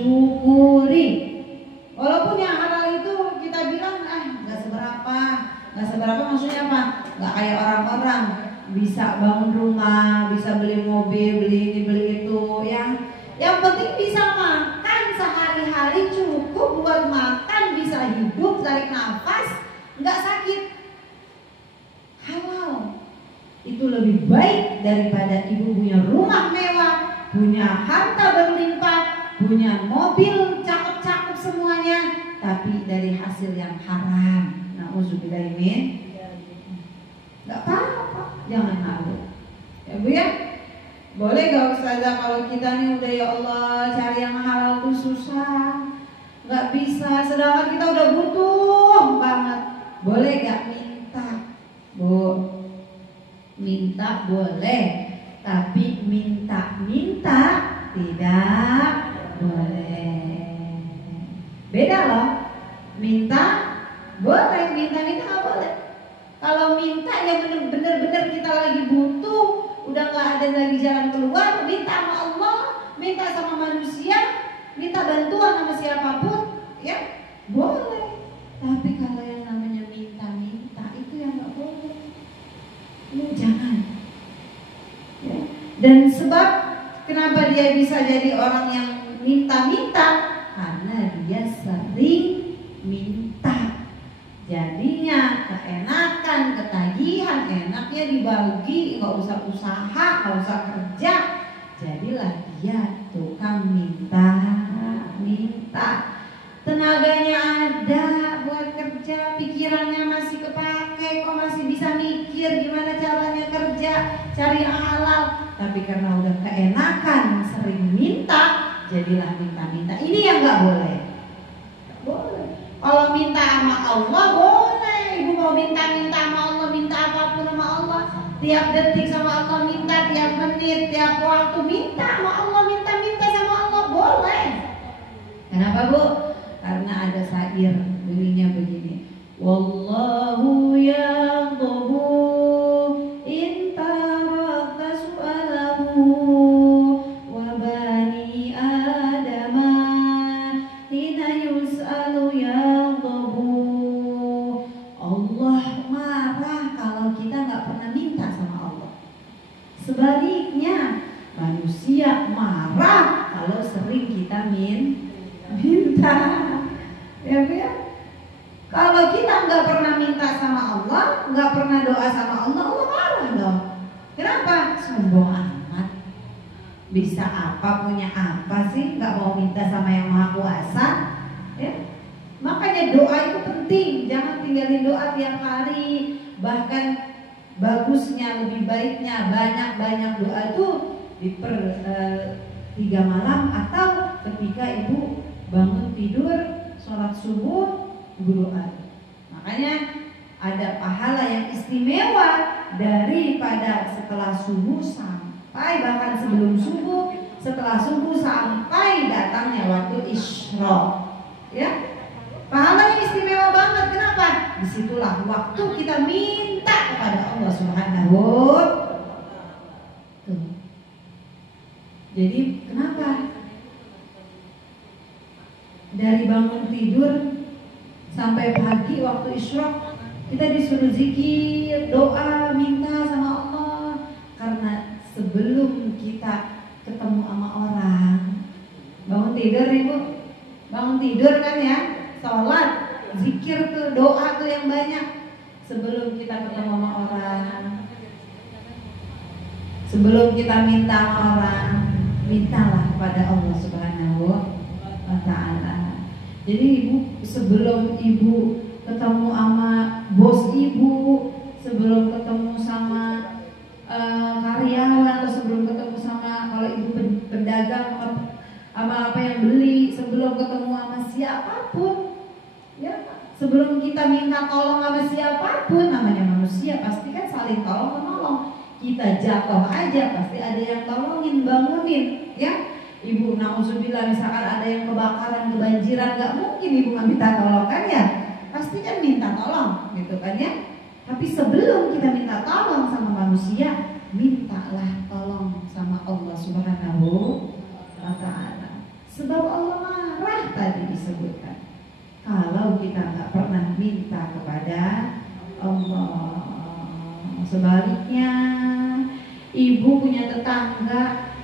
syukuri. Walaupun yang halal itu kita bilang nggak seberapa maksudnya apa? Nggak kayak orang-orang bisa bangun rumah, bisa beli mobil, beli ini beli itu ya. Yang penting bisa makan sehari-hari, cukup buat makan, bisa hidup, tarik nafas, nggak sakit. Halal itu lebih baik daripada ibu punya rumah mewah, punya harta berlimpah, punya mobil cakep-cakep semuanya, tapi dari hasil yang haram. Nauzubillahimin. Gak apa-apa, jangan malu. Ya Bu ya, boleh gak Ustazah kalau kita nih udah ya Allah cari yang halal tuh susah, gak bisa, sedangkan kita udah butuh banget. Boleh gak minta? Bu, minta boleh, tapi minta-minta tidak boleh. Beda loh. Minta boleh, minta-minta nggak boleh. Kalau minta yang bener-bener kita lagi butuh, udah nggak ada lagi jalan keluar, minta sama Allah, minta sama manusia, minta bantuan sama siapapun, ya boleh. Tapi kalau yang namanya minta-minta itu yang nggak boleh. Ini jangan. Ya. Dan sebab kenapa dia bisa jadi orang yang minta-minta? Karena dia sering minta. Jadinya keenakan, ketagihan, enaknya dibagi, nggak usah usaha, nggak usah kerja. Jadilah dia tukang minta. Tenaganya ada buat kerja, pikirannya masih kepake, kok masih bisa mikir gimana caranya kerja, cari yang halal. Tapi karena udah keenakan, sering minta, jadilah minta-minta. Ini yang nggak boleh. Nggak boleh. Kalau minta sama Allah boleh. Ibu mau minta-minta sama Allah, minta apapun sama Allah. Tiap detik sama Allah minta, tiap menit, tiap waktu minta sama Allah, minta-minta sama Allah boleh. Kenapa Bu? Karena ada syair bunyinya begini. Wallahu yaghdabu in tarakta su'alahu wa bani adama hina yus'alu yaghdabu. Allah marah kalau kita nggak pernah minta sama Allah. Sebaliknya manusia marah kalau sering kita minta. Ya, ya. Kalau kita nggak pernah minta sama Allah, nggak pernah doa sama Allah, Allah marah dong. Kenapa? Sombong amat. Bisa apa, punya apa sih? Nggak mau minta sama yang Maha Kuasa. Ya. Makanya doa itu penting. Jangan tinggalin doa tiap hari. Bahkan bagusnya, lebih baiknya banyak-banyak doa itu di 3 malam atau ketika ibu bangun tidur, sholat subuh, berdoa. Makanya ada pahala yang istimewa daripada setelah subuh sampai bahkan sebelum subuh, setelah subuh sampai datangnya waktu isyraq. Ya, pahalanya istimewa banget. Kenapa? Disitulah waktu kita minta kepada Allah Subhanahu wa Ta'ala. Jadi kenapa? Dari bangun tidur sampai pagi waktu isyraq kita disuruh zikir, doa, minta sama Allah. Karena sebelum kita ketemu sama orang, bangun tidur nih Bu, bangun tidur kan ya, sholat, zikir tuh, doa tuh yang banyak. Sebelum kita ketemu sama orang, sebelum kita minta sama orang, mintalah kepada Allah Subhanahu wa Ta'ala. Jadi ibu, sebelum ibu ketemu sama bos ibu, sebelum ketemu sama karyawan, atau sebelum ketemu sama, kalau ibu pedagang sama apa yang beli, sebelum ketemu sama siapapun, ya, sebelum kita minta tolong sama siapapun, namanya manusia pasti kan saling tolong menolong. Kita jatuh aja pasti ada yang tolongin, bangunin, ya. Ibu nauzubillah misalkan ada yang kebakaran, kebanjiran, gak mungkin ibu nggak minta tolong kan ya, pasti kan minta tolong gitu kan ya. Tapi sebelum kita minta tolong sama manusia, mintalah tolong sama Allah Subhanahu wa Ta'ala. Sebab Allah marah tadi disebutkan. Kalau kita nggak pernah minta kepada Allah. Sebaliknya, ibu punya tetangga,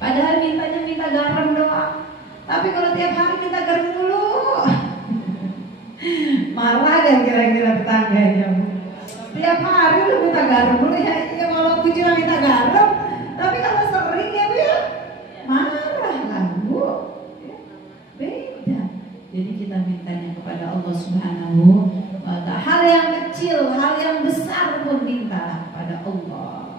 padahal mintanya minta garam doang, tapi kalau tiap hari minta garam dulu, marah kan kira-kira tetangganya? Tiap hari lu minta garam dulu ya, ya walaupun cuma minta garam, tapi kalau sering ya Bu ya, marah lah Bu. Beda. Jadi kita mintanya kepada Allah Subhanahu wa Ta'ala. Hal yang kecil, hal yang besar pun minta kepada Allah.